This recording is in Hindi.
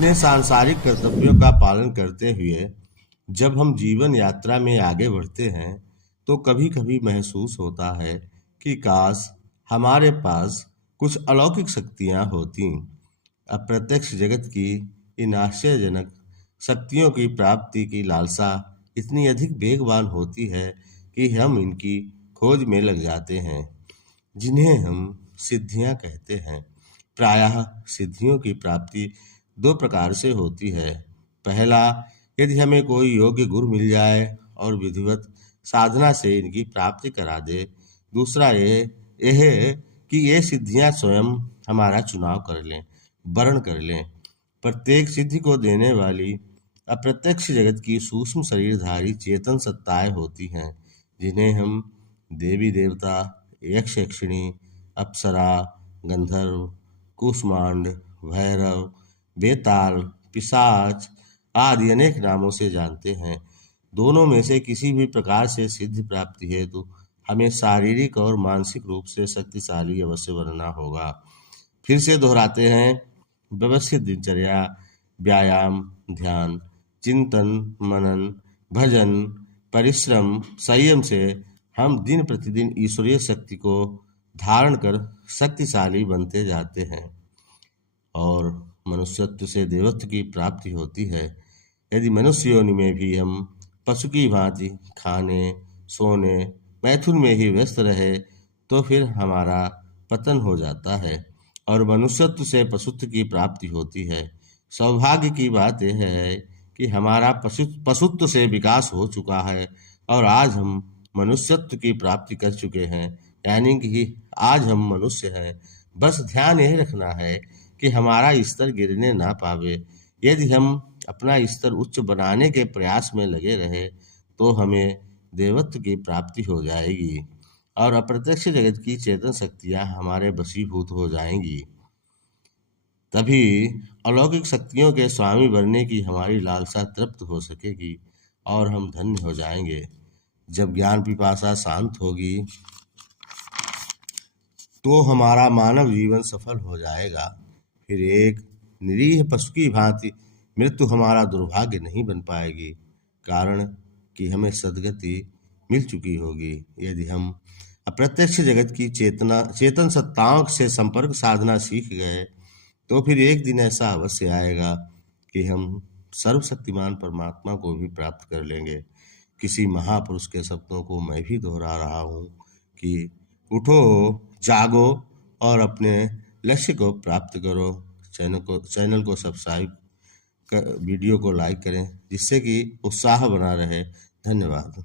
अपने सांसारिक कर्तव्यों का पालन करते हुए जब हम जीवन यात्रा में आगे बढ़ते हैं तो कभी कभी महसूस होता है कि काश हमारे पास कुछ अलौकिक शक्तियां होती। अप्रत्यक्ष जगत की इन आश्चर्यजनक शक्तियों की प्राप्ति की लालसा इतनी अधिक वेगवान होती है कि हम इनकी खोज में लग जाते हैं, जिन्हें हम सिद्धियां कहते हैं। प्रायः सिद्धियों की प्राप्ति दो प्रकार से होती है। पहला, यदि हमें कोई योग्य गुरु मिल जाए और विधिवत साधना से इनकी प्राप्ति करा दे। दूसरा यह है कि ये सिद्धियां स्वयं हमारा चुनाव कर लें, वर्ण कर लें। प्रत्येक सिद्धि को देने वाली अप्रत्यक्ष जगत की सूक्ष्म शरीरधारी चेतन सत्ताएं होती हैं, जिन्हें हम देवी देवता, यक्ष यक्षिणी, अप्सरा, गंधर्व, कूष्मांड, भैरव, बेताल, पिशाच आदि अनेक नामों से जानते हैं। दोनों में से किसी भी प्रकार से सिद्धि प्राप्ति हेतु हमें शारीरिक और मानसिक रूप से शक्तिशाली अवश्य बनना होगा। फिर से दोहराते हैं, व्यवस्थित दिनचर्या, व्यायाम, ध्यान, चिंतन, मनन, भजन, परिश्रम, संयम से हम दिन प्रतिदिन ईश्वरीय शक्ति को धारण कर शक्तिशाली बनते जाते हैं और मनुष्यत्व से देवत्व की प्राप्ति होती है। यदि मनुष्य योनि में भी हम पशु की भांति खाने, सोने, मैथुन में ही व्यस्त रहे तो फिर हमारा पतन हो जाता है और मनुष्यत्व से पशुत्व की प्राप्ति होती है। सौभाग्य की बात यह है कि हमारा पशुत्व से विकास हो चुका है और आज हम मनुष्यत्व की प्राप्ति कर चुके हैं, यानी कि आज हम मनुष्य हैं। बस ध्यान यही रखना है कि हमारा स्तर गिरने ना पावे। यदि हम अपना स्तर उच्च बनाने के प्रयास में लगे रहे तो हमें देवत्व की प्राप्ति हो जाएगी और अप्रत्यक्ष जगत की चेतन शक्तियां हमारे वशीभूत हो जाएंगी। तभी अलौकिक शक्तियों के स्वामी बनने की हमारी लालसा तृप्त हो सकेगी और हम धन्य हो जाएंगे। जब ज्ञान पिपासा शांत होगी तो हमारा मानव जीवन सफल हो जाएगा। फिर एक निरीह पशु की भांति मृत्यु हमारा दुर्भाग्य नहीं बन पाएगी, कारण कि हमें सद्गति मिल चुकी होगी। यदि हम अप्रत्यक्ष जगत की चेतन सत्ताओं से संपर्क साधना सीख गए तो फिर एक दिन ऐसा अवश्य आएगा कि हम सर्वशक्तिमान परमात्मा को भी प्राप्त कर लेंगे। किसी महापुरुष के शब्दों को मैं भी दोहरा रहा हूँ कि उठो, जागो और अपने लक्ष्य को प्राप्त करो। चैनल को सब्सक्राइब कर, वीडियो को लाइक करें, जिससे कि उत्साह बना रहे। धन्यवाद।